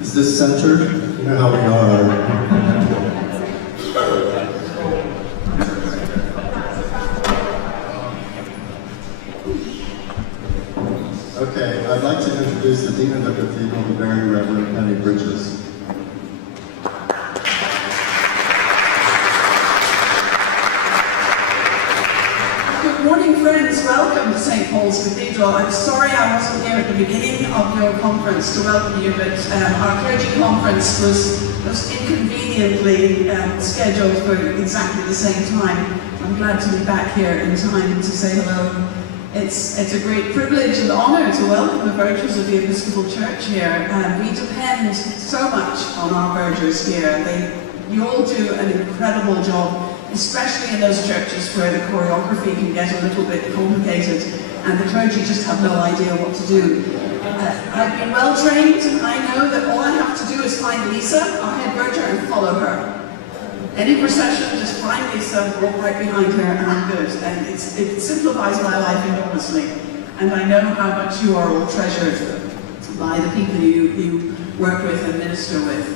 Is this centered? You know how we are. Okay, I'd like to introduce the Dean of the Cathedral, the Very Reverend Penny Bridges. Good morning, friends. Welcome to St. Paul's Cathedral. I'm sorry I wasn't here at the beginning of your conference to welcome you, but our clergy conference was inconveniently scheduled for exactly the same time. I'm glad to be back here in time to say hello. It's a great privilege and honour to welcome the vergers of the Episcopal Church here. We depend so much on our vergers here. You all do an incredible job, especially in those churches where the choreography can get a little bit complicated and the clergy just have no idea what to do. I've been well trained and I know that all I have to do is find Lisa, our head verger, and follow her. Any procession, just find Lisa, walk right behind her, and I'm good. And it simplifies my life enormously. And I know how much you are all treasured by the people you work with and minister with.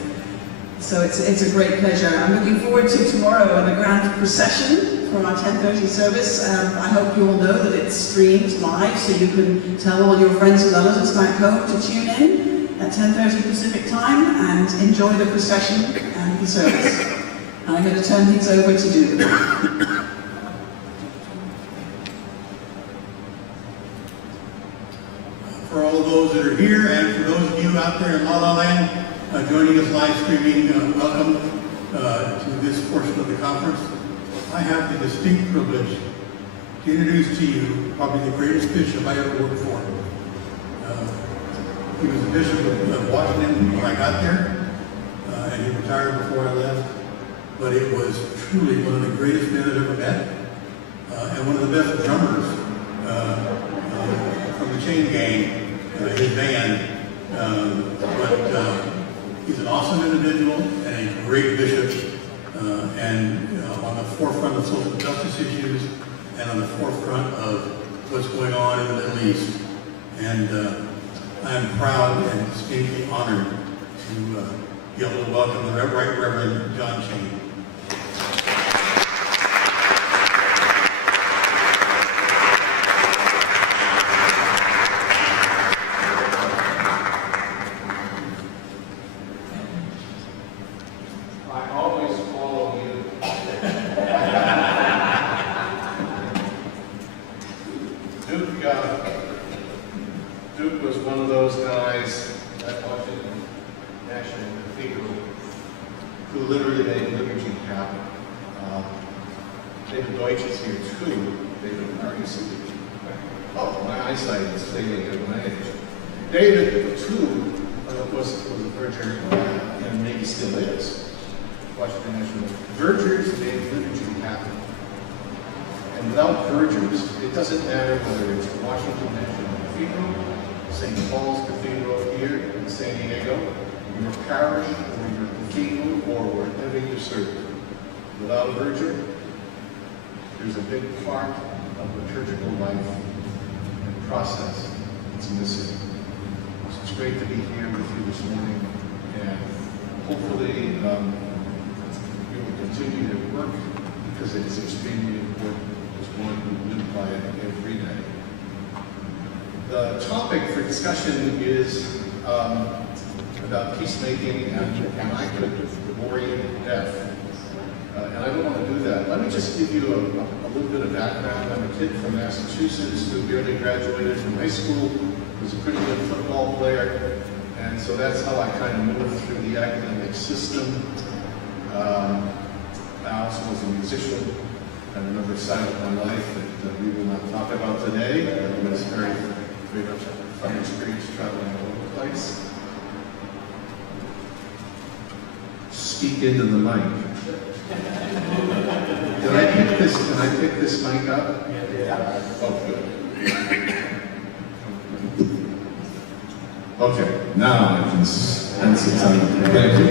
So it's a great pleasure. I'm looking forward to tomorrow and the grand procession for our 10:30 service. I hope you all know that it's streamed live, so you can tell all your friends and relatives back home to tune in at 10:30 Pacific time and enjoy the procession and the service. I'm going to turn things over to Duke. For all those that are here and for those of you out there in La La Land joining us live streaming, welcome to this portion of the conference. I have the distinct privilege to introduce to you probably the greatest bishop I ever worked for. He was the bishop of Washington when I got there, and he retired before I left. But it was truly one of the greatest men I've ever met, and one of the best drummers from the Chane gang, his band. But he's an awesome individual and a great bishop, and on the forefront of social justice issues and on the forefront of what's going on in the Middle East. And I'm proud and distinctly honored to be able to welcome the Right Reverend Chane. Duke was one of those guys at Washington National Cathedral who literally made liturgy happen. David Deutsch is here too. David Marcus. Oh, my eyesight is failing at my age. David too was a verger and maybe still is. Washington National. Vergers made liturgy happen. And without vergers, it doesn't matter whether it's Washington National Cathedral, St. Paul's Cathedral here in San Diego, your parish, or your cathedral, or wherever you serve. Without a verger, there's a big part of liturgical life and process that's missing. So it's great to be here with you this morning, and hopefully you will continue to work because it is extremely important as one who lives by it every day. The topic for discussion is about peacemaking, and I could bore you to death. And I don't want to do that. Let me just give you a little bit of background. I'm a kid from Massachusetts who barely graduated from high school, was a pretty good football player, and so that's how I kind of moved through the academic system. I also was a musician at another side of my life that we will not talk about today. It was very much a fun experience traveling all over the place. Speak into the mic. Can I pick this mic up? Yeah. Oh, good. Okay, now I can sense it's on. Thank you.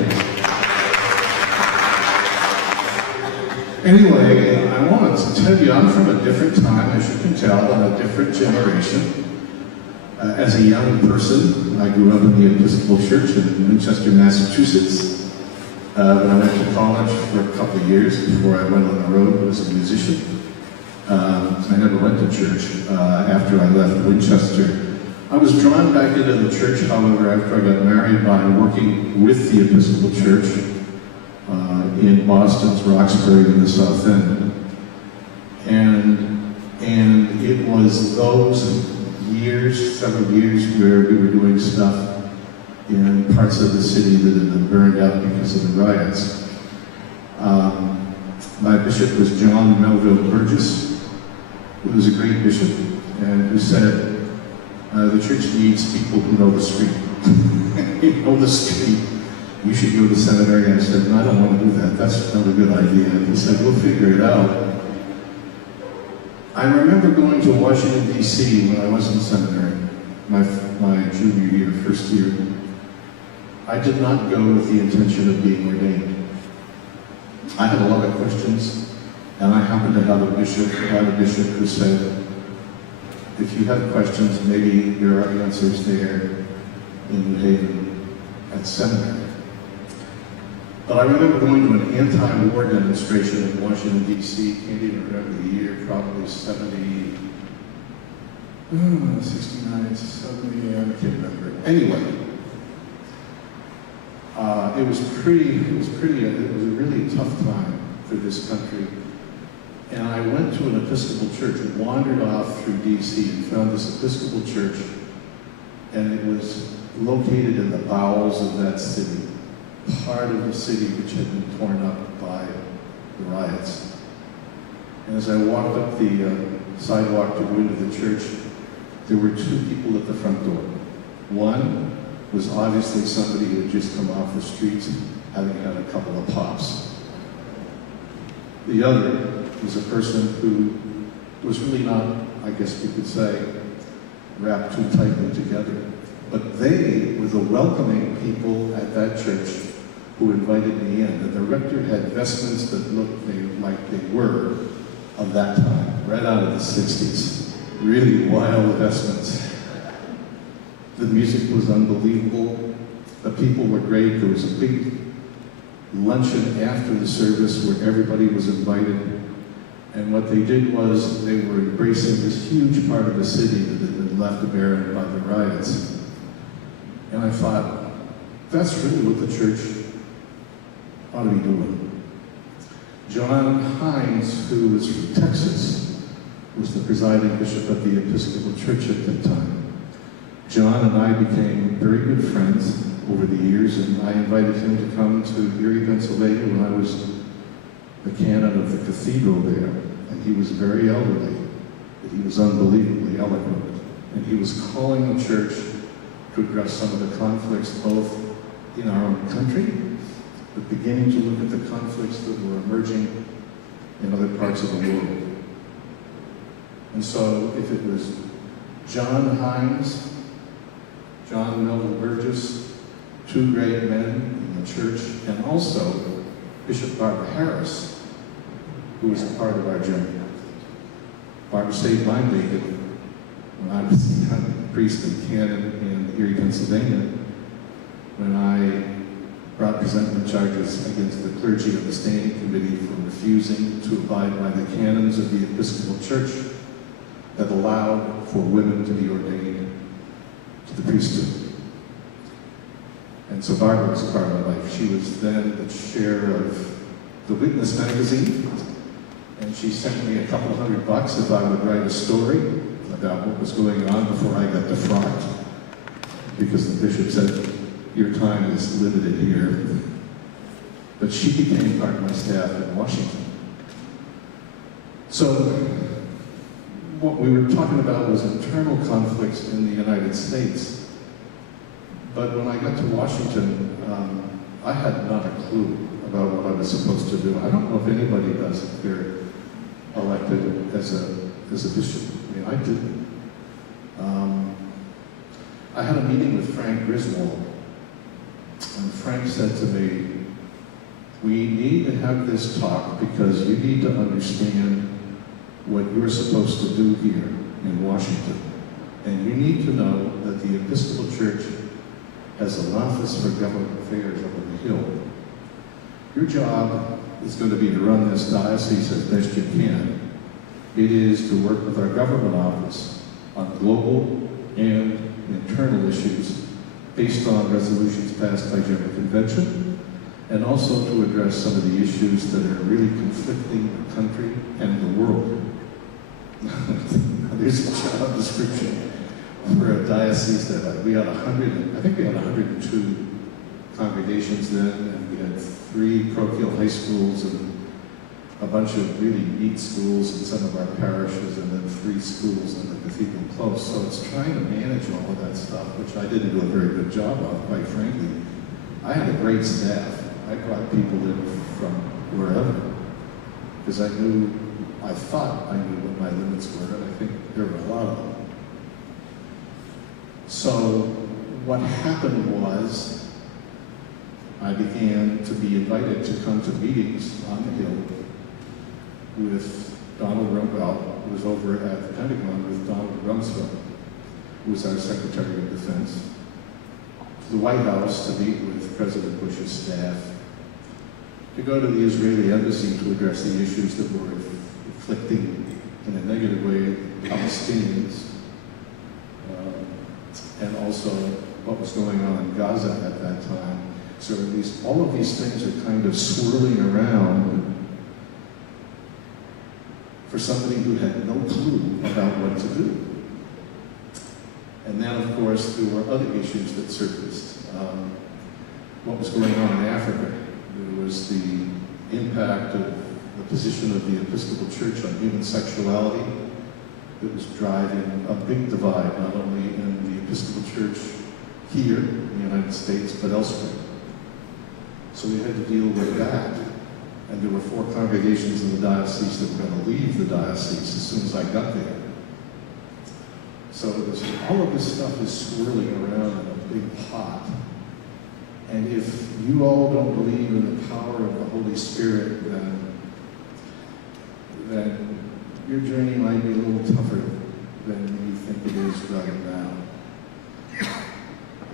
Anyway, I wanted to tell you I'm from a different time, as you can tell, and a different generation. As a young person, I grew up in the Episcopal Church in Winchester, Massachusetts. When I went to college for a couple of years before I went on the road as a musician. I never went to church after I left Winchester. I was drawn back into the church, however, after I got married by working with the Episcopal Church in Boston's Roxbury in the South End. And it was those years, several years, where we were doing stuff in parts of the city that had been burned out because of the riots. My bishop was John Melville Burgess, who was a great bishop, and who said, the church needs people who know the street. You know the street. You should go to seminary. And I said, no, I don't want to do that. That's not a good idea. And he said, we'll figure it out. I remember going to Washington, D.C. when I was in seminary, my junior year, first year. I did not go with the intention of being ordained. I had a lot of questions, and I happened to have a bishop who said, if you have questions, maybe there are answers there in New Haven at seminary. But I remember going to an anti-war demonstration in Washington, D.C., can't even remember the year, probably 69, 70, I can't remember. Anyway, it was a really tough time for this country. And I went to an Episcopal church and wandered off through D.C. and found this Episcopal church, and it was located in the bowels of that city, part of the city which had been torn up by the riots. And as I walked up the sidewalk to go into the church, there were two people at the front door. One was obviously somebody who had just come off the streets, having had a couple of pops. The other was a person who was really not, I guess you could say, wrapped too tightly together. But they were the welcoming people at that church who invited me in. And the rector had vestments that looked like they were of that time, right out of the 60s. Really wild vestments. The music was unbelievable. The people were great. There was a big luncheon after the service where everybody was invited. And what they did was they were embracing this huge part of the city that had been left barren by the riots. And I thought, that's really what the church ought to be doing. John Hines, who was from Texas, was the presiding bishop of the Episcopal Church at that time. John and I became very good friends over the years, and I invited him to come to Erie, Pennsylvania when I was the canon of the cathedral there. And he was very elderly, but he was unbelievably eloquent. And he was calling the church to address some of the conflicts both in our own country, but beginning to look at the conflicts that were emerging in other parts of the world. And so if it was John Hines, John Melville Burgess, two great men in the church, and also Bishop Barbara Harris, who was a part of our journey. Barbara stayed by me when I was a priest and canon in Erie, Pennsylvania, when I brought presentment charges against the clergy of the standing committee for refusing to abide by the canons of the Episcopal Church that allowed for women to be ordained to the priesthood. And so Barbara was a part of my life. She was then the chair of the Witness magazine, and she sent me a couple $100 if I would write a story about what was going on before I got defrocked, because the bishop said, your time is limited here. But she became part of my staff in Washington. So what we were talking about was internal conflicts in the United States. But when I got to Washington, I had not a clue about what I was supposed to do. I don't know if anybody does if they're elected as a bishop. I mean, I didn't. I had a meeting with Frank Griswold, and Frank said to me, we need to have this talk because you need to understand what you're supposed to do here in Washington. And you need to know that the Episcopal Church has an office for government affairs up on the Hill. Your job is going to be to run this diocese as best you can. It is to work with our government office on global and internal issues based on resolutions passed by General Convention, and also to address some of the issues that are really conflicting the country and the world. There's a job description for a diocese that we had 100, I think we had 102 congregations then, and we had 3 parochial high schools and a bunch of really neat schools in some of our parishes, and then 3 schools in the Cathedral Close. So it's trying to manage all of that stuff, which I didn't do a very good job of, quite frankly. I had a great staff. I brought people in from wherever, because I thought I knew what my limits were, and I think there were a lot of them. So what happened was I began to be invited to come to meetings on the Hill with Donald Rumsfeld, who was over at the Pentagon with Donald Rumsfeld, who was our Secretary of Defense, to the White House to meet with President Bush's staff, to go to the Israeli embassy to address the issues that were inflicting in a negative way Palestinians, and also what was going on in Gaza at that time. So at least all of these things are kind of swirling around for somebody who had no clue about what to do. And then, of course, there were other issues that surfaced. What was going on in Africa? There was the impact of the position of the Episcopal Church on human sexuality that was driving a big divide, not only in the Episcopal Church here in the United States, but elsewhere. So we had to deal with that. And there were 4 congregations in the diocese that were going to leave the diocese as soon as I got there. So it was, all of this stuff is swirling around in a big pot. And if you all don't believe in the power of the Holy Spirit, then your journey might be a little tougher than you think it is right now.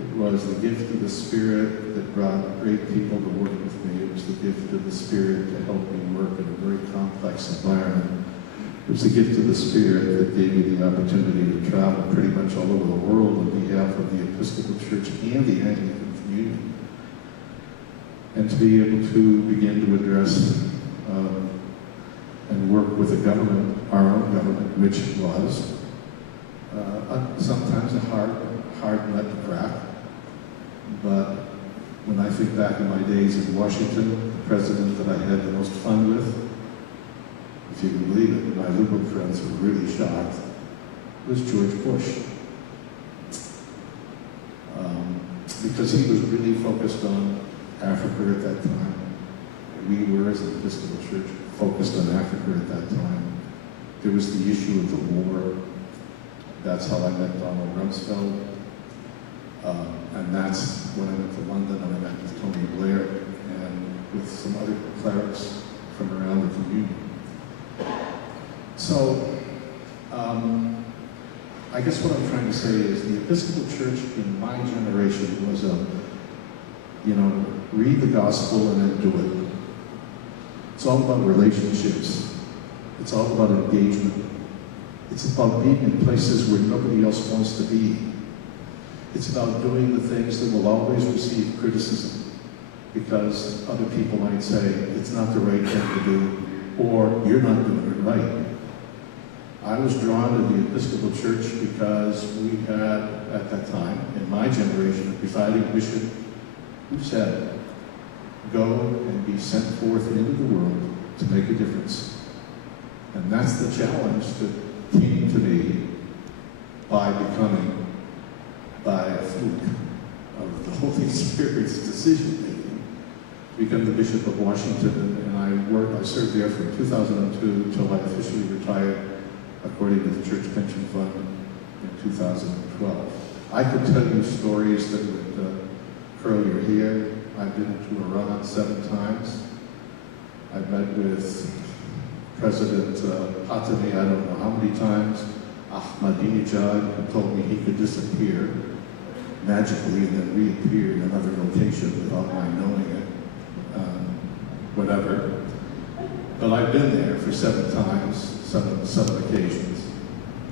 It was the gift of the Spirit that brought great people to work with me. It was the gift of the Spirit to help me work in a very complex environment. It was the gift of the Spirit that gave me the opportunity to travel pretty much all over the world on behalf of the Episcopal Church and the Anglican community, and to be able to begin to address and work with the government, our own government, which was sometimes a hard nut to crack. But when I think back in my days in Washington, the president that I had the most fun with, if you can believe it, my liberal friends were really shocked, was George Bush. Because he was really focused on Africa at that time. We were, as an Episcopal Church, focused on Africa at that time. There was the issue of the war. That's how I met Donald Rumsfeld. And that's when I went to London and I met with Tony Blair and with some other clerics from around the community. So, I guess what I'm trying to say is the Episcopal Church in my generation was read the gospel and then do it. It's all about relationships. It's all about engagement. It's about being in places where nobody else wants to be. It's about doing the things that will always receive criticism because other people might say it's not the right thing to do or you're not doing it right. I was drawn to the Episcopal Church because we had, at that time, in my generation, a presiding bishop who said, go and be sent forth into the world to make a difference. And that's the challenge that came to me by a fluke of the Holy Spirit's decision-making, to become the Bishop of Washington. And I served there from 2002 till I officially retired according to the Church Pension Fund in 2012. I could tell you stories that would curl your hair. I've been to Iran 7 times. I've met with President Khatami, I don't know how many times. Ahmadinejad told me he could disappear magically and then reappear in another location without my knowing it, whatever. But I've been there for 7 times, seven occasions.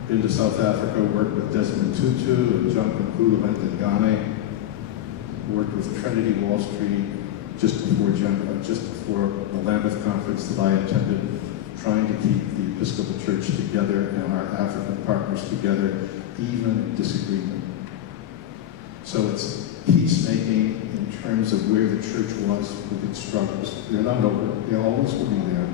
Been to South Africa, worked with Desmond Tutu and John Kampula went to Ghana, worked with Trinity Wall Street just before the Lambeth Conference that I attended, trying to keep the Episcopal Church together and our African partners together, even in disagreement. So it's peacemaking in terms of where the church was with its struggles. They're not over, they always will be there.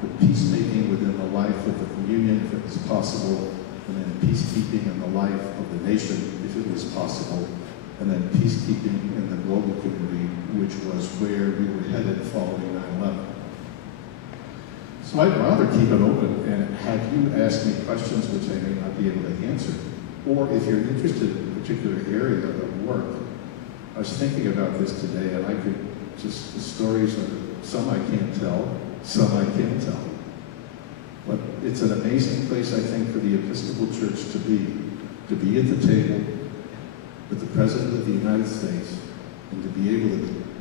But peacemaking within the life of the communion, if it was possible, and then peacekeeping in the life of the nation, if it was possible, and then peacekeeping in the global community, which was where we were headed following 9/11. So I'd rather keep it open and have you ask me questions which I may not be able to answer. Or if you're interested in a particular area of work, I was thinking about this today, and I could just, the stories are, some I can't tell, some I can tell. But it's an amazing place, I think, for the Episcopal Church to be at the table with the President of the United States, and to be able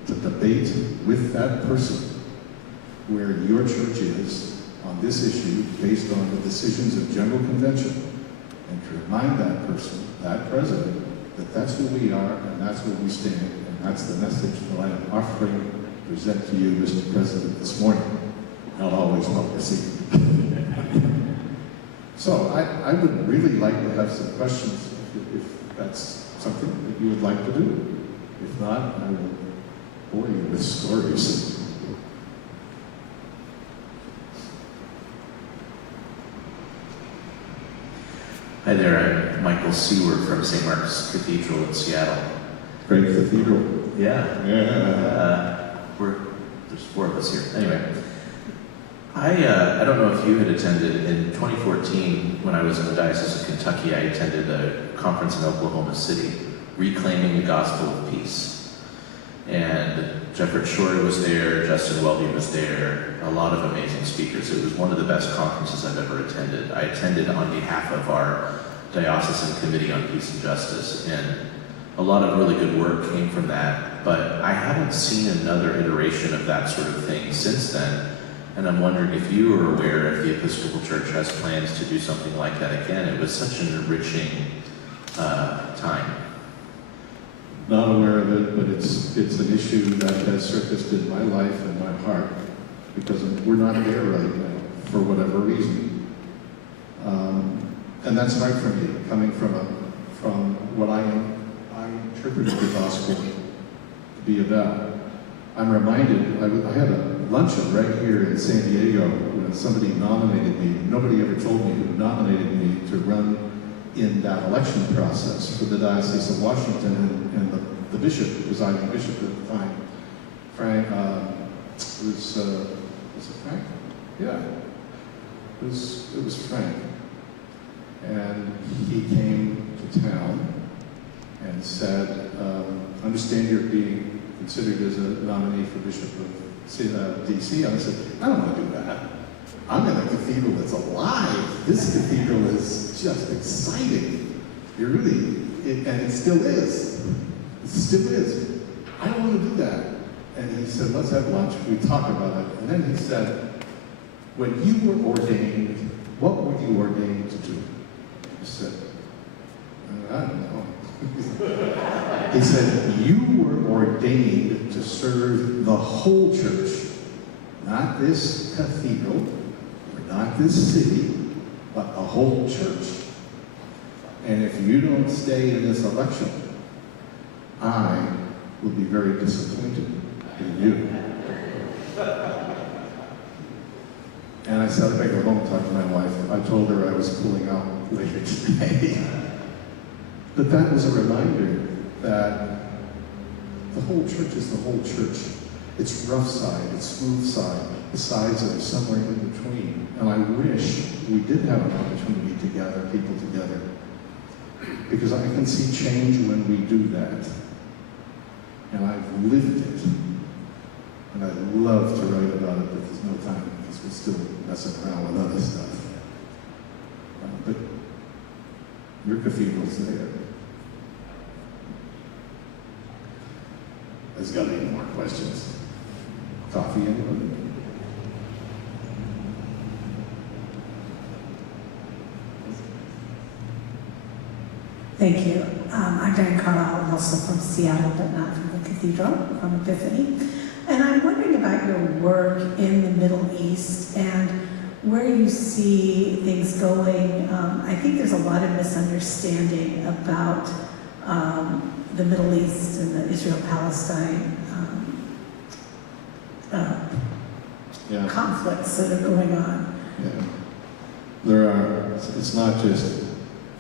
to debate with that person where your church is on this issue based on the decisions of General Convention, and to remind that person, that president, that that's who we are and that's where we stand, and that's the message that I am offering to present to you, Mr. President, this morning. I'll always love to see you. So I would really like to have some questions if that's something that you would like to do. If not, I will bore you with stories. Hi there, I'm Michael Seward from St. Mark's Cathedral in Seattle. Great cathedral. Yeah. Yeah. There's 4 of us here. Anyway, I don't know if you had attended, in 2014, when I was in the Diocese of Kentucky, I attended a conference in Oklahoma City, Reclaiming the Gospel of Peace. And Jeffrey Shorey was there, Justin Welby was there, a lot of amazing speakers. It was one of the best conferences I've ever attended. I attended on behalf of our Diocesan Committee on Peace and Justice, and a lot of really good work came from that, but I haven't seen another iteration of that sort of thing since then. And I'm wondering if you are aware if the Episcopal Church has plans to do something like that again. It was such an enriching time. Not aware of it, but it's an issue that has surfaced in my life and my heart, because we're not there right now for whatever reason. And that's hard for me, coming from what I interpreted the gospel to be about. I'm reminded, I had a luncheon right here in San Diego when somebody nominated me. Nobody ever told me who nominated me to run in that election process for the Diocese of Washington, and the bishop, presiding bishop at the time, Frank, was it Frank? Yeah, it was Frank. And he came to town and said, understand you're being considered as a nominee for Bishop of D.C. I said, I don't want to do that. I'm in a cathedral that's alive. This cathedral is just exciting. It really, and it still is. It still is. I don't want to do that. And he said, let's have lunch. We talk about it. And then he said, when you were ordained, what were you ordained to do? I said, I don't know. He said, you were ordained to serve the whole church, not this cathedral, or not this city, but the whole church. And if you don't stay in this election, I will be very disappointed in you. And I said, I better go home and talk to my wife. I told her I was pulling out later today. But that was a reminder that the whole church is the whole church. It's rough side, it's smooth side, the sides are somewhere in between. And I wish we did have an opportunity to gather people together, because I can see change when we do that. And I've lived it. And I'd love to write about it, but there's no time because we're still messing around with other stuff. But Your cathedral's there. Has got any more questions? Coffee, anybody? Thank you. I'm Diane Carlisle, also from Seattle, but not from the cathedral, from Epiphany. And I'm wondering about your work in the Middle East and where you see things going. I think there's a lot of misunderstanding about the Middle East and the Israel-Palestine conflicts that are going on. Yeah. There are, it's not just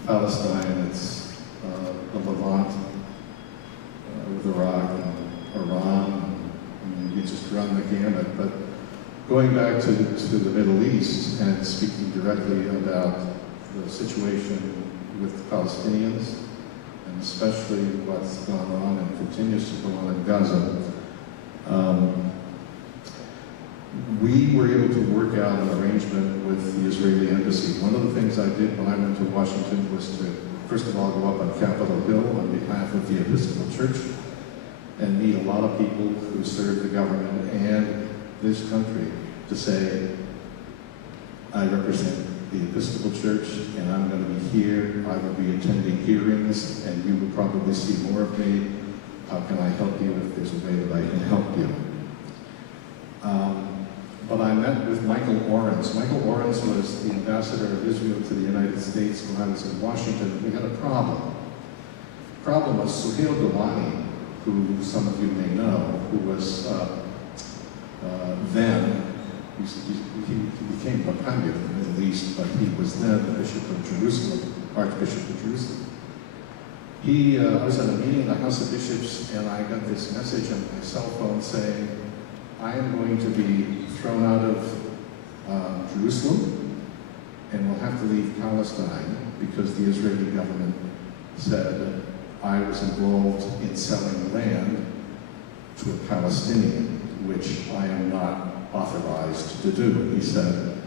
Palestine, it's the Levant, with Iraq and Iran. I mean, you just run the gamut. But going back to the Middle East and speaking directly about the situation with the Palestinians, and especially what's gone on and continues to go on in Gaza, we were able to work out an arrangement with the Israeli embassy. One of the things I did when I went to Washington was to, first of all, go up on Capitol Hill on behalf of the Episcopal Church and meet a lot of people who serve the government and this country to say, I represent the Episcopal Church and I'm going to be here, I will be attending hearings, and you will probably see more of me. How can I help you if there's a way that I can help you? But I met with Michael Orenz. Michael Orenz was the ambassador of Israel to the United States when I was in Washington. We had a problem. The problem was Suhail Golani, who some of you may know, who was then, he became Papandia in the Middle East, but he was then the Bishop of Jerusalem, Archbishop of Jerusalem. I was at a meeting in the House of Bishops, and I got this message on my cell phone saying, I am going to be thrown out of Jerusalem, and will have to leave Palestine because the Israeli government said I was involved in selling land to a Palestinian, which I am not authorized to do. He said,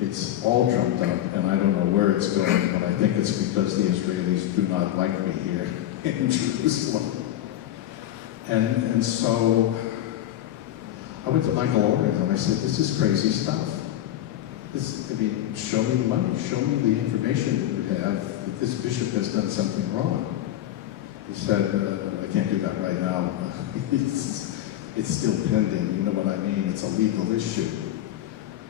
it's all trumped up, and I don't know where it's going, but I think it's because the Israelis do not like me here in Jerusalem. And so I went to Michael Oren and I said, this is crazy stuff. Show me the money, show me the information that you have that this bishop has done something wrong. He said, I can't do that right now. It's still pending, you know what I mean? It's a legal issue.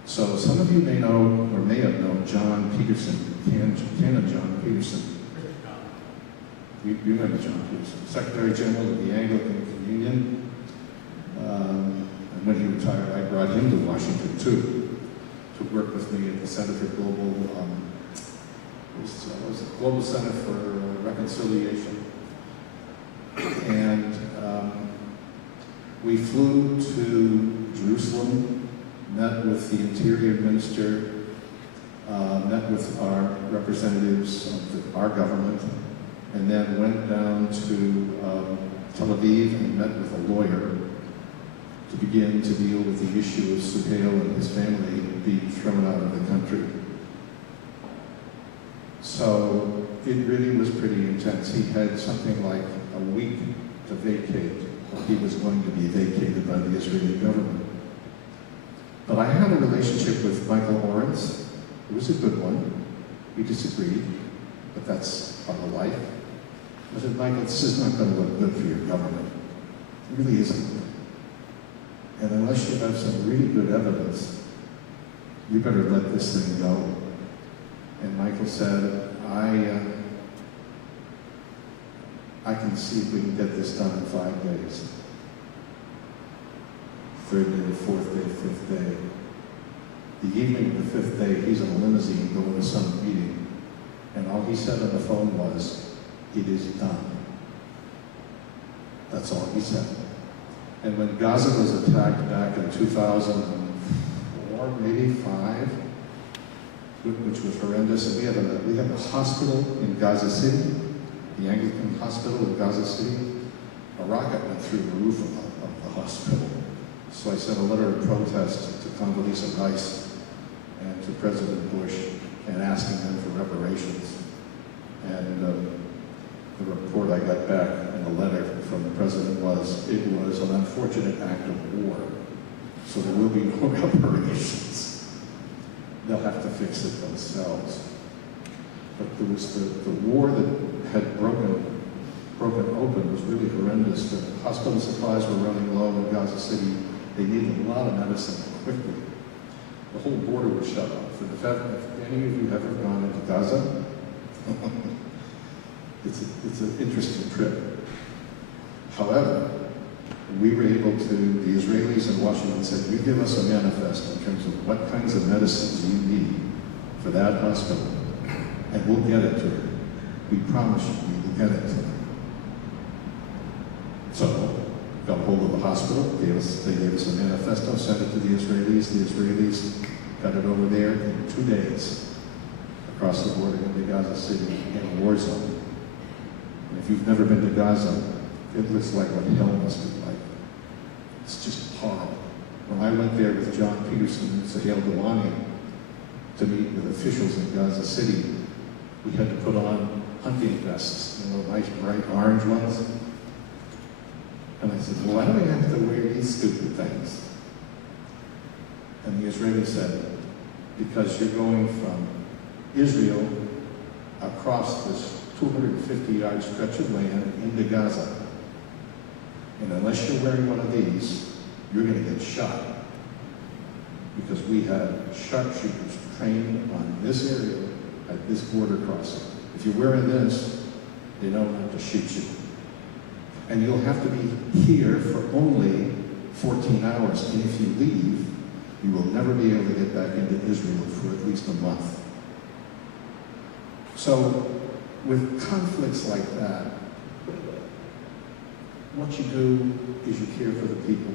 So some of you may know, or may have known, John Peterson, Canon John Peterson. You remember John Peterson, Secretary General of the Anglican Communion. And when he retired, I brought him to Washington too, to work with me at the Center for Global, was it Global Center for Reconciliation. And we flew to Jerusalem, met with the Interior Minister, met with our representatives of our government, and then went down to Tel Aviv and met with a lawyer to begin to deal with the issue of Suhail and his family being thrown out of the country. So it really was pretty intense. He had something like a week to vacate, or he was going to be vacated by the Israeli government. But I had a relationship with Michael Orenz. It was a good one. We disagreed, but that's part of life. I said, Michael, this is not going to look good for your government. It really isn't. And unless you have some really good evidence, you better let this thing go. And Michael said, I can see if we can get this done in 5 days. Third day, the fourth day, fifth day. The evening of the fifth day, he's in a limousine going to some meeting. And all he said on the phone was, it is done. That's all he said. And when Gaza was attacked back in 2004, maybe 5, which was horrendous, and we have a hospital in Gaza City, the Anglican hospital in Gaza City. A rocket went through the roof of the hospital. So I sent a letter of protest to Condoleezza Rice and to President Bush and asking them for reparations. And the report I got back in the letter from the president was, it was an unfortunate act of war. So there will be no reparations. They'll have to fix it themselves. But there was the war that had broken open was really horrendous. The hospital supplies were running low in Gaza City. They needed a lot of medicine quickly. The whole border was shut off. And if any of you have ever gone into Gaza, it's an interesting trip. However, we were able to, the Israelis in Washington said, you give us a manifest in terms of what kinds of medicines you need for that hospital, and we'll get it to her. We promise you we will get it to her. So, got a hold of the hospital, they gave us a manifesto, sent it to the Israelis got it over there in 2 days, across the border into Gaza City in a war zone. And if you've never been to Gaza, it looks like what hell must be like. It's just horrible. When I went there with John Peterson and Sahel Delani to meet with officials in Gaza City, we had to put on hunting vests, nice bright orange ones. And I said, well, why do we have to wear these stupid things? And the Israeli said, because you're going from Israel across this 250-yard stretch of land into Gaza. And unless you're wearing one of these, you're going to get shot. Because we have sharpshooters trained on this area at this border crossing. If you're wearing this, they know not to shoot you. And you'll have to be here for only 14 hours. And if you leave, you will never be able to get back into Israel for at least a month. So, with conflicts like that, what you do is you care for the people.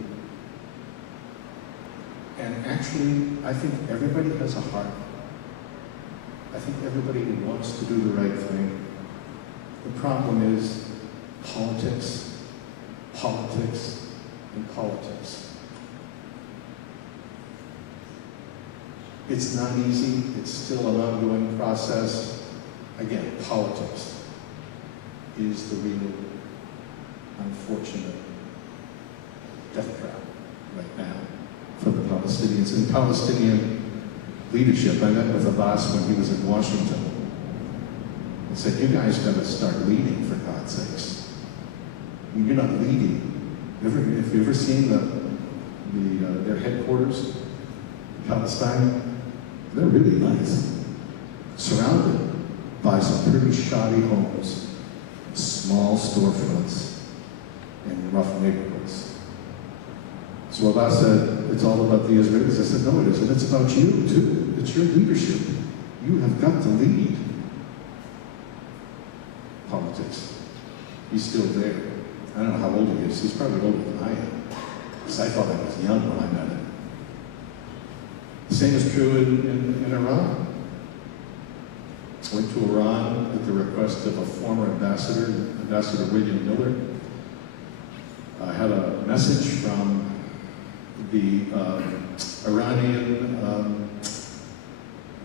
And actually, I think everybody has a heart. I think everybody wants to do the right thing. The problem is politics, politics, and politics. It's not easy. It's still an ongoing process. Again, politics is the real unfortunate death trap right now for the Palestinians. And Palestinian leadership, I met with Abbas when he was in Washington and said, you guys got to start leading, for God's sakes. I mean, you're not leading. Have you ever seen their headquarters in Palestine? They're really nice. Surrounded by some pretty shoddy homes, small storefronts, in rough neighborhoods. So Abbas said, it's all about the Israelis. I said, no, it isn't. It's about you, too. It's your leadership. You have got to lead politics. He's still there. I don't know how old he is. He's probably older than I am. Because I thought I was young when I met him. The same is true in Iran. Went to Iran at the request of a former ambassador, Ambassador William Miller. I had a message from the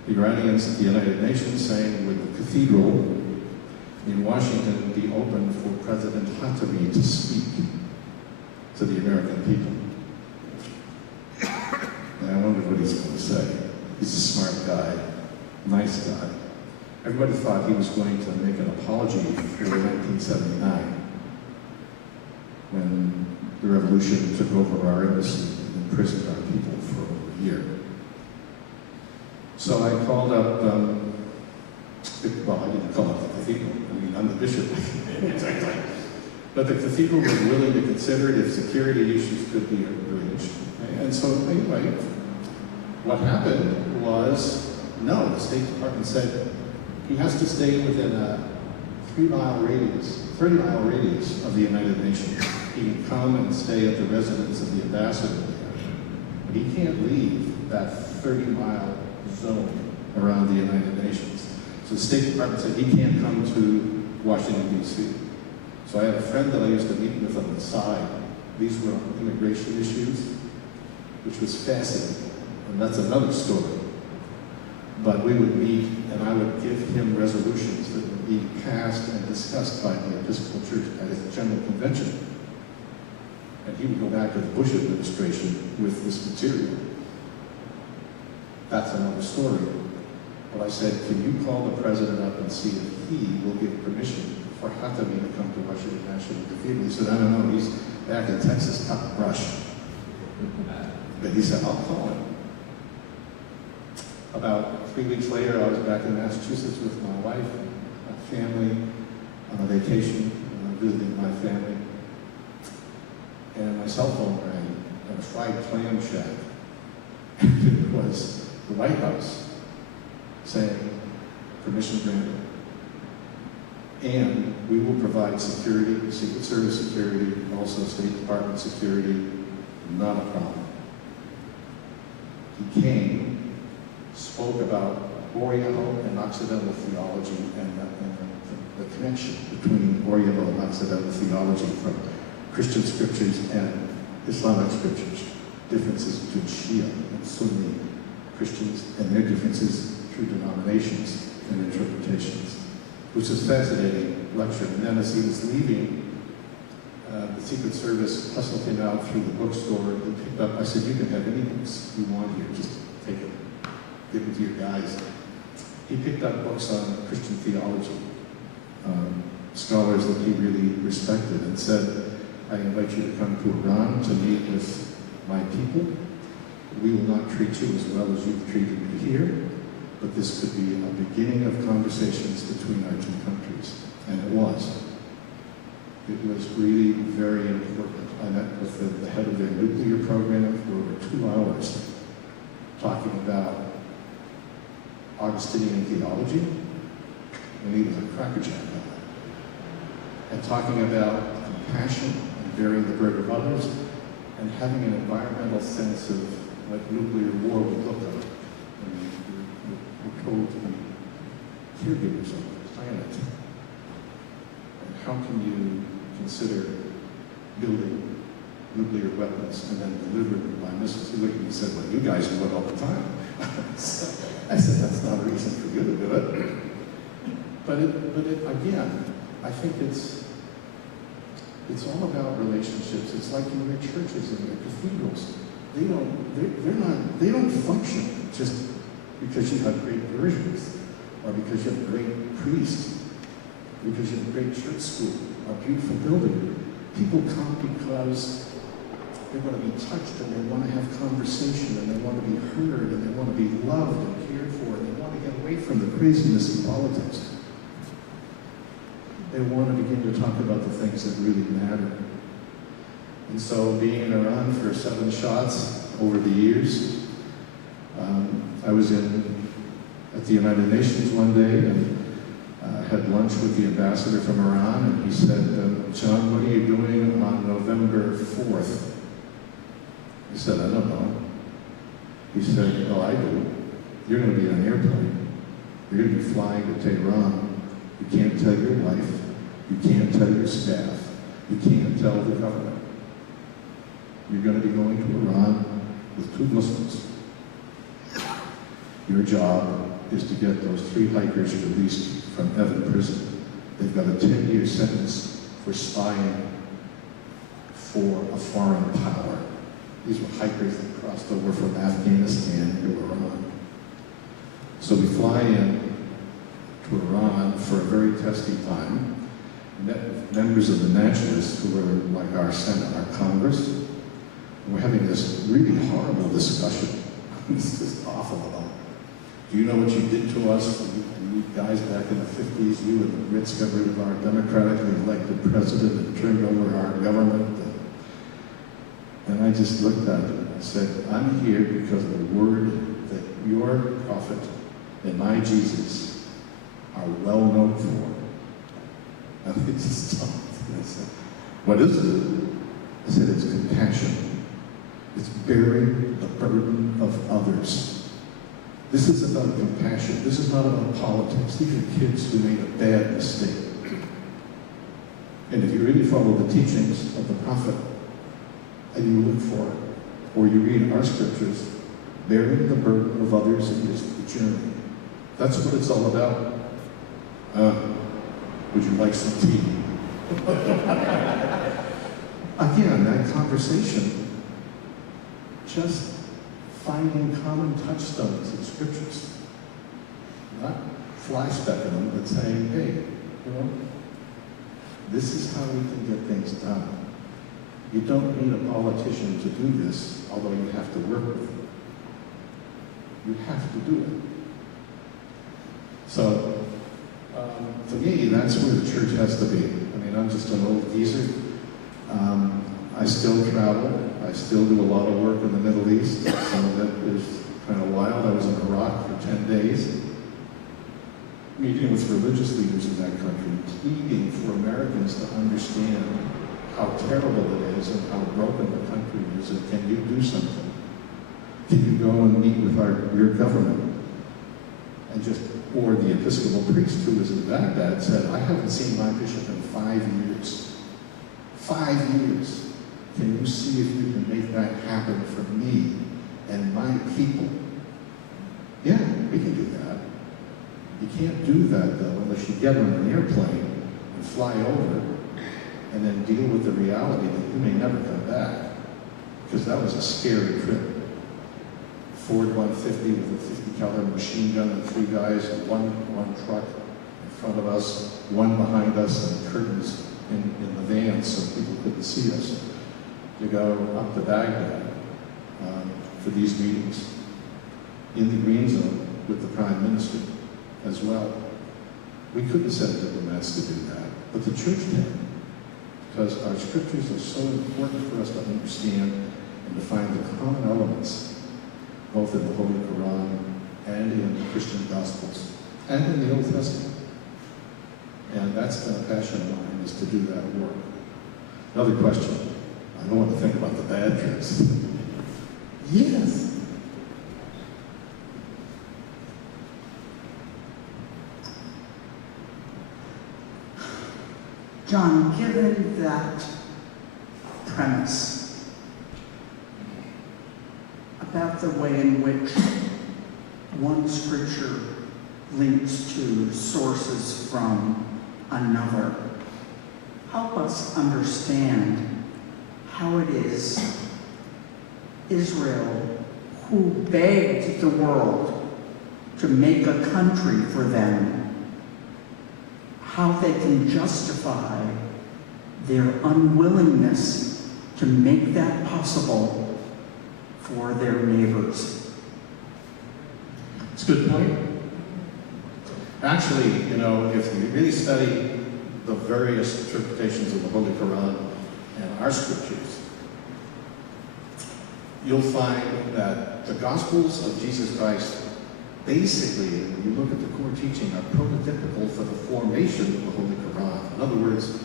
Iranians at the United Nations saying, would the cathedral in Washington be open for President Khatami to speak to the American people? And I wondered what he's going to say. He's a smart guy, nice guy. Everybody thought he was going to make an apology for 1979, when the revolution took over our embassy and imprisoned our people for over a year. So I called up, well, I didn't call up the cathedral. I mean, I'm the bishop. But the cathedral was willing to consider it if security issues could be arranged. And so anyway, what happened was, no, the State Department said he has to stay within a 30-mile radius of the United Nations. He can come and stay at the residence of the ambassador there, but he can't leave that 30-mile zone around the United Nations. So the State Department said he can't come to Washington, D.C. So I had a friend that I used to meet with on the side. These were immigration issues, which was fascinating, and that's another story. But we would meet, and I would give him resolutions that would be passed and discussed by the Episcopal Church at its general convention. And he would go back to the Bush administration with this material. That's another story. But I said, can you call the president up and see if he will give permission for Hatami to come to Washington National Cathedral? He said, I don't know, he's back in Texas cutting brush. But he said, I'll call him. About 3 weeks later, I was back in Massachusetts with my wife, my family, on a vacation, visiting my family. And my cell phone rang at a fried clam shack. And it was the White House saying, permission granted. And we will provide security, Secret Service security, also State Department security, not a problem. He came, spoke about Oriental and Occidental theology and the connection between Oriental and Occidental theology from Christian scriptures and Islamic scriptures, differences between Shia and Sunni Christians and their differences through denominations and interpretations, which is a fascinating lecture. And then as he was leaving, the Secret Service hustled him out through the bookstore. He picked up, I said, you can have any books you want here, just take it, give it to your guys. He picked up books on Christian theology, scholars that he really respected, and said, I invite you to come to Iran to meet with my people. We will not treat you as well as you've treated me here, but this could be a beginning of conversations between our two countries. And it was. It was really very important. I met with the head of their nuclear program for over 2 hours, talking about Augustinian theology, and he was a crackerjack on that, and talking about compassion and bearing the burden of others, and having an environmental sense of what nuclear war would look like. We're told to be caregivers of the planet. And how can you consider building nuclear weapons and then delivering them by missiles? He looked at me and said, well, you guys do it all the time. I said, that's not a reason for you to do it. But again, I think it's all about relationships. It's like in your churches and your cathedrals. They don't function just because you have great versions, or because you have a great priest, because you have a great church school, a beautiful building. People come because they want to be touched, and they want to have conversation, and they want to be heard, and they want to be loved and cared for, and they want to get away from the craziness of politics. They want to begin to talk about the things that really matter. And so being in Iran for 7 shots over the years, I was at the United Nations one day and had lunch with the ambassador from Iran, and he said, John, what are you doing on November 4th? I said, I don't know. He said, well, I do. You're going to be on an airplane. You're going to be flying to Tehran. You can't tell your wife. You can't tell your staff. You can't tell the government. You're going to be going to Iran with 2 Muslims. Your job is to get those 3 hikers released from Evin prison. They've got a 10-year sentence for spying for a foreign power. These were hikers that crossed over from Afghanistan to Iran. So we fly in to Iran for a very testy time. Met with members of the Nationalists who were like our Senate, our Congress. And we're having this really horrible discussion. It's just awful about, do you know what you did to us? You guys back in the 50s, you and the Brits got rid of our democratically elected president and turned over our government. And I just looked at it and I said, I'm here because of the word that your prophet and my Jesus are well known for. And I just stopped and I said, what is it? I said, it's compassion. It's bearing the burden of others. This is about compassion. This is not about politics. These are kids who made a bad mistake. And if you really follow the teachings of the prophet, and you look for it, or you read our scriptures, bearing the burden of others is the journey. That's what it's all about. Would you like some tea? Again, that conversation, just finding common touchstones in scriptures. Not fly-specking them, but saying, hey, you know, this is how we can get things done. You don't need a politician to do this, although you have to work with them. You have to do it. So, for me, that's where the church has to be. I mean, I'm just an old geezer. I still travel. I still do a lot of work in the Middle East. Some of it is kind of wild. I was in Iraq for 10 days, meeting with religious leaders in that country, pleading for Americans to understand how terrible it is and how broken the country is, and can you do something? Can you go and meet with your government? And just, or the Episcopal priest who was in Baghdad said, I haven't seen my bishop in 5 years. 5 years. Can you see if you can make that happen for me and my people? Yeah, we can do that. You can't do that, though, unless you get on an airplane and fly over and then deal with the reality that you may never come back. Because that was a scary trip. Ford 150 with a 50 caliber machine gun and 3 guys, and one truck in front of us, one behind us, and curtains in the van so people couldn't see us, to go up to Baghdad for these meetings in the green zone with the Prime Minister as well. We couldn't send diplomats to do that, but the church can, because our scriptures are so important for us to understand and to find the common elements, both in the Holy Quran and in the Christian Gospels and in the Old Testament. And that's the passion of mine, is to do that work. Another question. I don't want to think about the bad trips. Yes. John, given that premise about the way in which one scripture links to sources from another, help us understand how it is Israel, who begged the world to make a country for them, how they can justify their unwillingness to make that possible for their neighbors. It's a good point. Actually, you know, if you really study the various interpretations of the Holy Quran and our scriptures, you'll find that the Gospels of Jesus Christ, basically, when you look at the core teaching, are prototypical for the formation of the Holy Quran. In other words,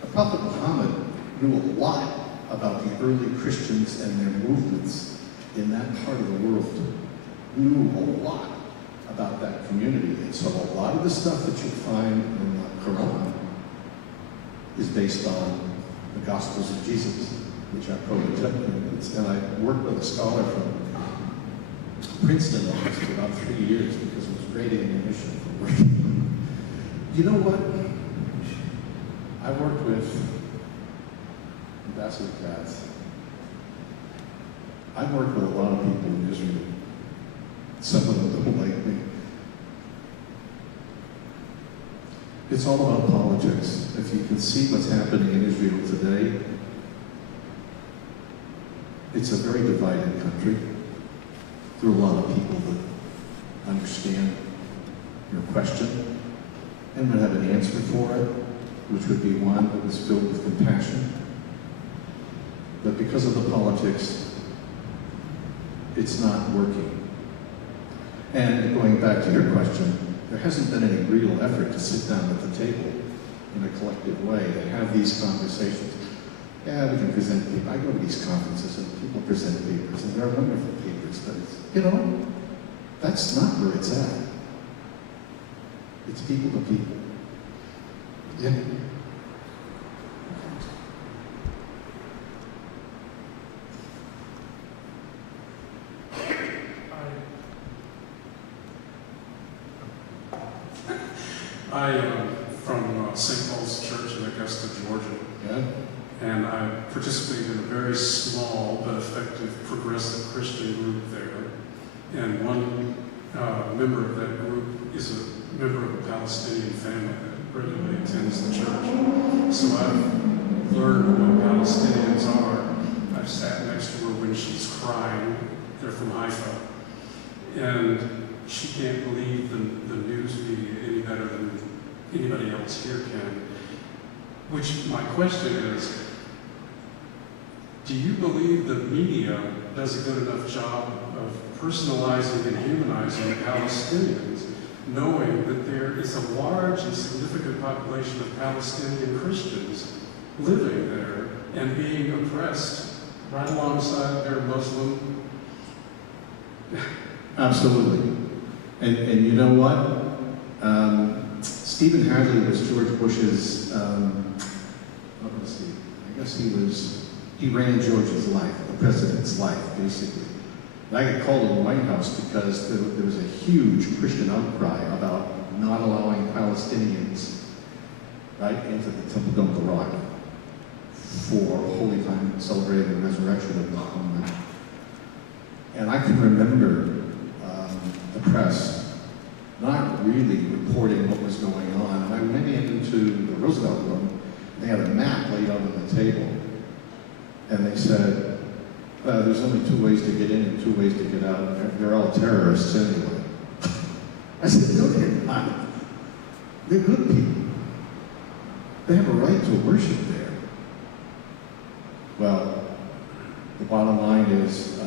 the Prophet Muhammad knew a lot about the early Christians and their movements in that part of the world. Knew a lot about that community. And so a lot of the stuff that you find in the Quran is based on the Gospels of Jesus, which are prototypical. And I worked with a scholar from Princeton on this for about 3 years because it was great ammunition for working. You know what? I worked with Ambassador Katz. I've worked with a lot of people in Israel. Some of them don't like me. It's all about politics. If you can see what's happening in Israel today, it's a very divided country. There are a lot of people that understand your question and would have an answer for it, which would be one that was filled with compassion. But because of the politics, it's not working. And going back to your question, there hasn't been any real effort to sit down at the table in a collective way to have these conversations. Yeah, we can present people. I go to these conferences and people present papers, and they're wonderful papers, but it's, you know, that's not where it's at. It's people to people. Yeah. I am from St. Paul's Church in Augusta, Georgia, Yeah? and I participated in a very small but effective progressive Christian group there. And one member of that group is a member of a Palestinian family that regularly attends the church. So I've learned what Palestinians are. I've sat next to her when she's crying. They're from Haifa. And she can't believe the news media any better than anybody else here can. Which my question is, do you believe the media does a good enough job of personalizing and humanizing Palestinians, knowing that there is a large and significant population of Palestinian Christians living there and being oppressed right alongside their Muslim? Absolutely. And you know what? Stephen Hadley was George Bush's, let's see, I guess he ran George's life, the president's life, basically. And I got called to the White House because there was a huge Christian outcry about not allowing Palestinians, right, into the Temple Dome of the Rock for Holy Time, celebrating the resurrection of Muhammad. And I can remember the press not really reporting what was going on. And I went into the Roosevelt room, they had a map laid out on the table, and they said, there's only 2 ways to get in and 2 ways to get out. They're all terrorists anyway. I said, no, they're not. They're good people. They have a right to worship there. Well, the bottom line is,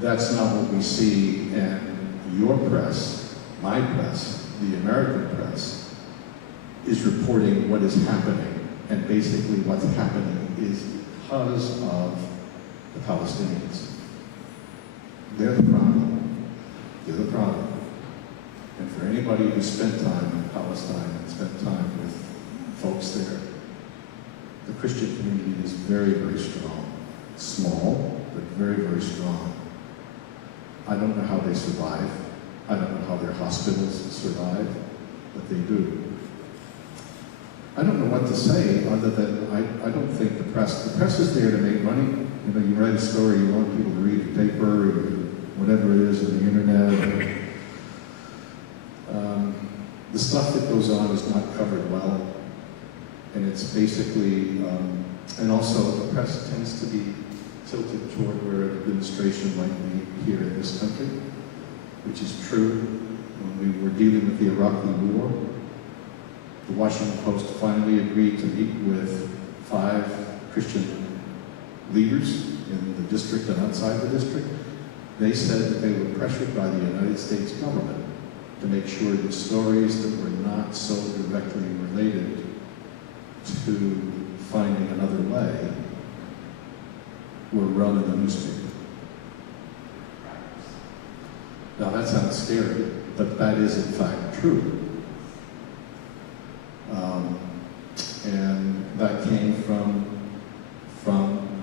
that's not what we see, and your press, my press, the American press, is reporting what is happening, and basically what's happening is because of the Palestinians. They're the problem. They're the problem. And for anybody who spent time in Palestine and spent time with folks there, the Christian community is very, very strong. Small, but very, very strong. I don't know how they survive. I don't know how their hospitals survive, but they do. I don't know what to say other than I don't think the press is there to make money. You know, you write a story, you want people to read the paper or whatever it is on the internet. The stuff that goes on is not covered well. And it's basically, and also the press tends to be tilted toward where an administration might be here in this country, which is true. When we were dealing with the Iraqi war, the Washington Post finally agreed to meet with 5 Christian leaders in the district and outside the district. They said that they were pressured by the United States government to make sure that stories that were not so directly related to finding another way were run in the newspaper. Now that sounds scary, but that is in fact true. And that came from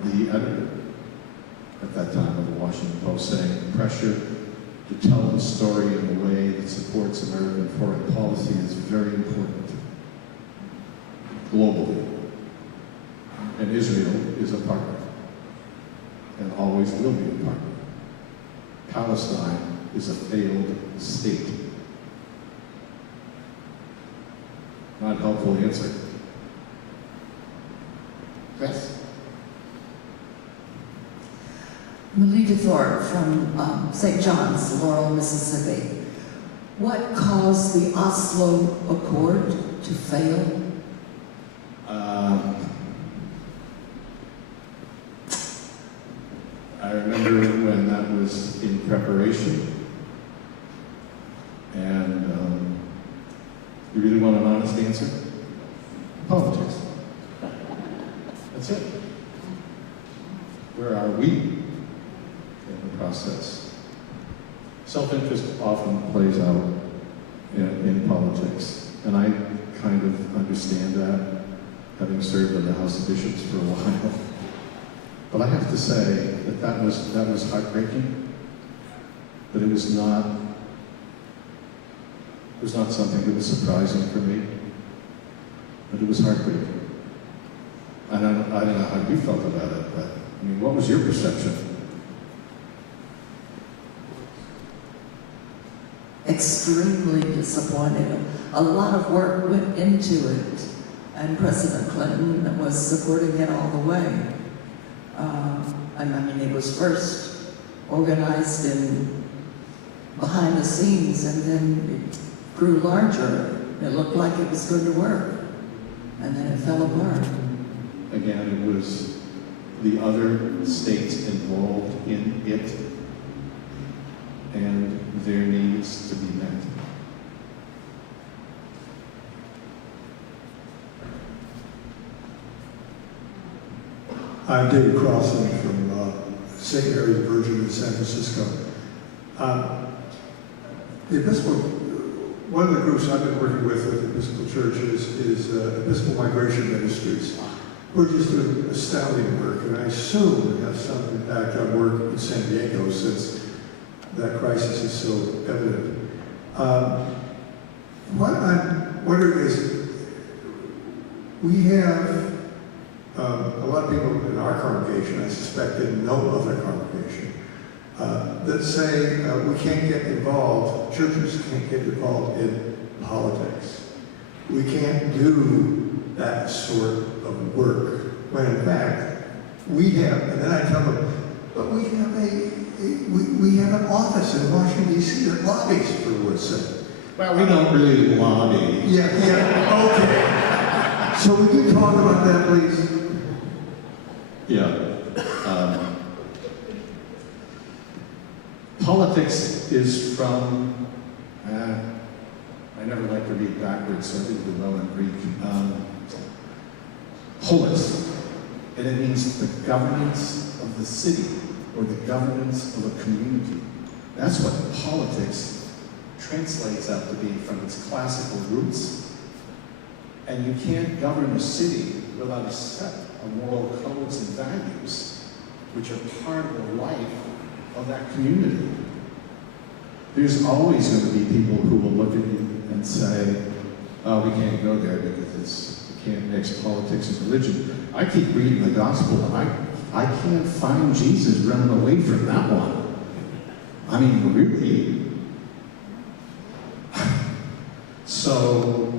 the editor at that time of the Washington Post saying pressure to tell the story in a way that supports American foreign policy is very important globally. And Israel is a partner and always will be a partner. Palestine is a failed state. Not a helpful answer. Yes? Melita Thorpe from St. John's, Laurel, Mississippi. What caused the Oslo Accord to fail? I remember when that was in preparation, and you really want an honest answer? Politics. That's it. Where are we in the process? Self-interest often plays out in politics, and I kind of understand that, having served in the House of Bishops for a while. But I have to say that was heartbreaking, but it was not was not something that was surprising for me, but it was heartbreaking. I don't know how you felt about it, but I mean, what was your perception? Extremely disappointing. A lot of work went into it, and President Clinton was supporting it all the way. I mean, it was first organized behind the scenes, and then it grew larger. It looked like it was going to work, and then it fell apart. Again, it was the other states involved in it, and their needs to be met. I'm David Crossan from St. Mary's Virgin in San Francisco. The Episcopal, one of the groups I've been working with at the Episcopal Church is Episcopal Migration Ministries. We're just doing astounding work, and I assume we have some impact on work in San Diego since that crisis is so evident. What I'm wondering is, we have a lot of people in our congregation, I suspect in no other congregation, that say we can't get involved, churches can't get involved in politics. We can't do that sort of work, when in fact, we have, and then I tell them, but we have an office in Washington, D.C. that lobbies for what's said. Well, we don't really lobby. Yeah, okay. So would you talk about that, please? Yeah. Politics is from, I never like to read backwards, so I didn't do well in Greek. Polis, and it means the governance of the city or the governance of a community. That's what politics translates out to be from its classical roots. And you can't govern a city without a set of moral codes and values, which are part of the life of that community. There's always going to be people who will look at you and say, oh, we can't go there because you can't mix politics and religion. I keep reading the gospel and I can't find Jesus running away from that one. I mean, really. So,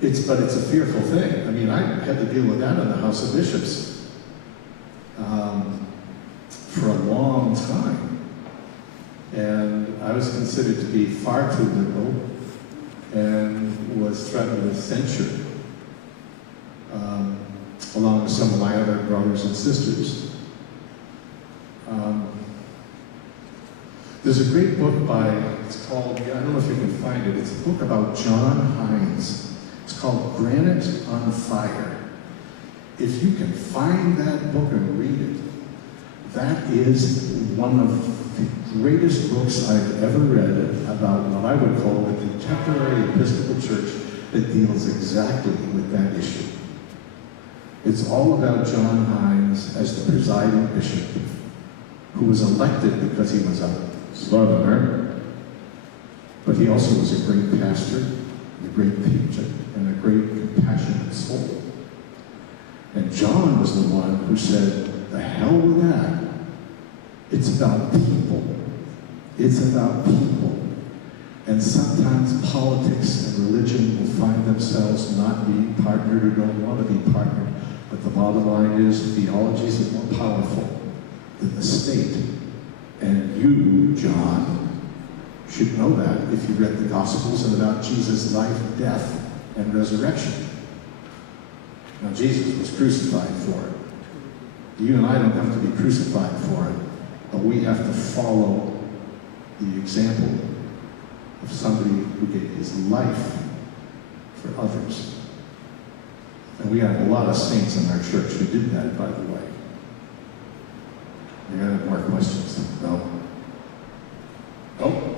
it's a fearful thing. I mean, I had to deal with that in the House of Bishops for a long time. And I was considered to be far too liberal and was threatened with censure, along with some of my other brothers and sisters. There's a great book it's called, I don't know if you can find it, it's a book about John Hines. It's called Granite on Fire. If you can find that book and read it, that is one of the greatest books I've ever read about what I would call the contemporary Episcopal Church that deals exactly with that issue. It's all about John Hines as the presiding bishop, who was elected because he was a Southerner, but he also was a great pastor, a great teacher, and a great compassionate soul. And John was the one who said, the hell with that. It's about people. It's about people. And sometimes politics and religion will find themselves not being partnered or don't want to be partnered. But the bottom line is theologies are more powerful than the state. And you, John, should know that if you read the Gospels and about Jesus' life, death, and resurrection. Now, Jesus was crucified for it. You and I don't have to be crucified for it, but we have to follow the example of somebody who gave his life for others. And we have a lot of saints in our church who did that, by the way. You got any more questions? No? No?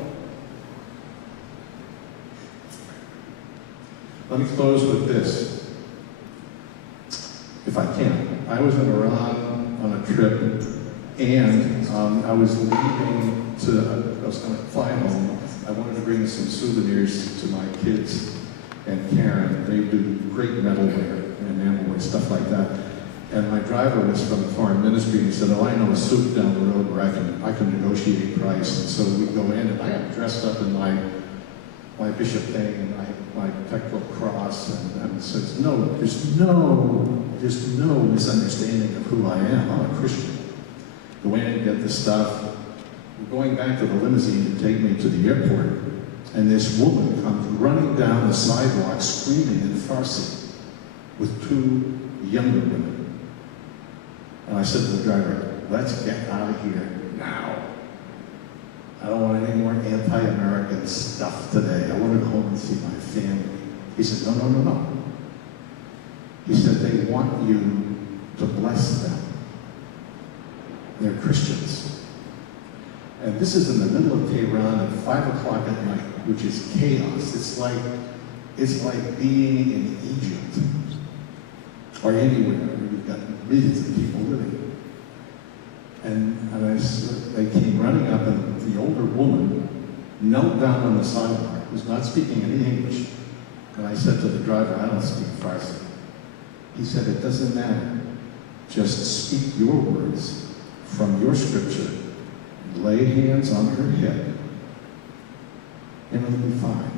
Let me close with this, if I can. I was in Iran on a trip, and I was leaving I was going to fly home. I wanted to bring some souvenirs to my kids and Karen. They do great metalware and enamelware, stuff like that. And my driver was from the foreign ministry, and he said, oh, I know a soup down the road where I can negotiate price. And so we go in, and I got dressed up in my bishop thing and my pectoral cross, and says, no, there's no misunderstanding of who I am. I'm a Christian. Go in and get the stuff. We're going back to the limousine to take me to the airport, and this woman comes running down the sidewalk screaming in Farsi with two younger women. And I said to the driver, let's get out of here now. I don't want any more anti-American stuff today. I want to go home and see my family. He said, no. He said, they want you to bless them. They're Christians. And this is in the middle of Tehran at 5 o'clock at night, which is chaos. It's like being in Egypt or anywhere where you've got millions of people living. And they came running up, and the older woman knelt down on the sidewalk, was not speaking any English. And I said to the driver, I don't speak Farsi. He said, it doesn't matter. Just speak your words from your scripture, lay hands on her head, and it'll be fine.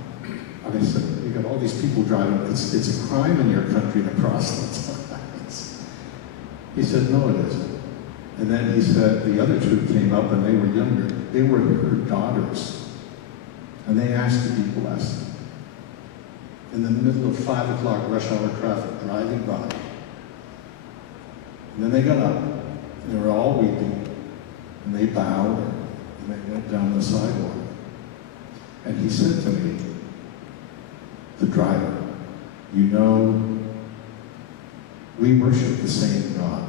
And I said, you got all these people driving, it's a crime in your country to proselytize. He said, no, it isn't. And then he said, the other two came up and they were younger. They were her daughters. And they asked to be blessed. In the middle of 5 o'clock rush hour traffic, driving by. And then they got up, and they were all weeping, and they bowed, and they went down the sidewalk. And he said to me, the driver, you know, we worship the same God.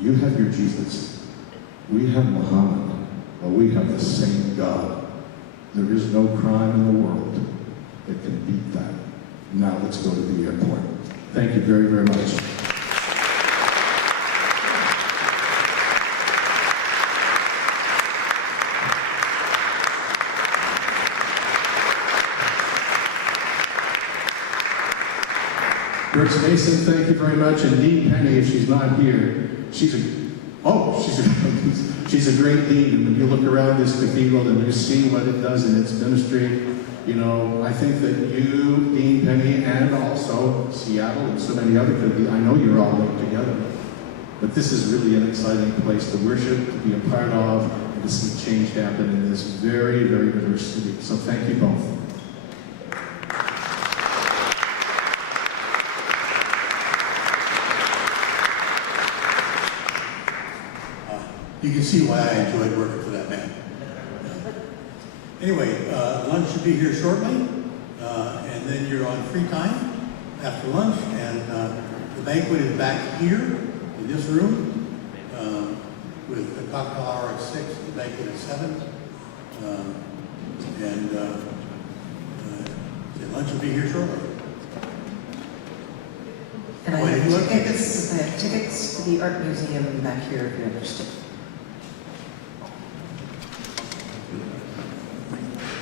You have your Jesus. We have Muhammad, but we have the same God. There is no crime in the world that can beat that. Now let's go to the airport. Thank you very, very much. Brooks Mason, thank you very much. And Dean Penny, if she's not here, she's a great dean. And when you look around this cathedral and you see what it does in its ministry, you know, I think that you, Dean Penny, and also Seattle and so many other communities, I know you're all linked together. But this is really an exciting place to worship, to be a part of, and to see change happen in this very, very diverse city. So thank you both. You can see why I enjoyed working for that man. Anyway, lunch should be here shortly, and then you're on free time after lunch, and the banquet is back here in this room with the cocktail hour at 6, the banquet at 7, and the lunch will be here shortly. And I have tickets to the Art Museum back here if you're interested.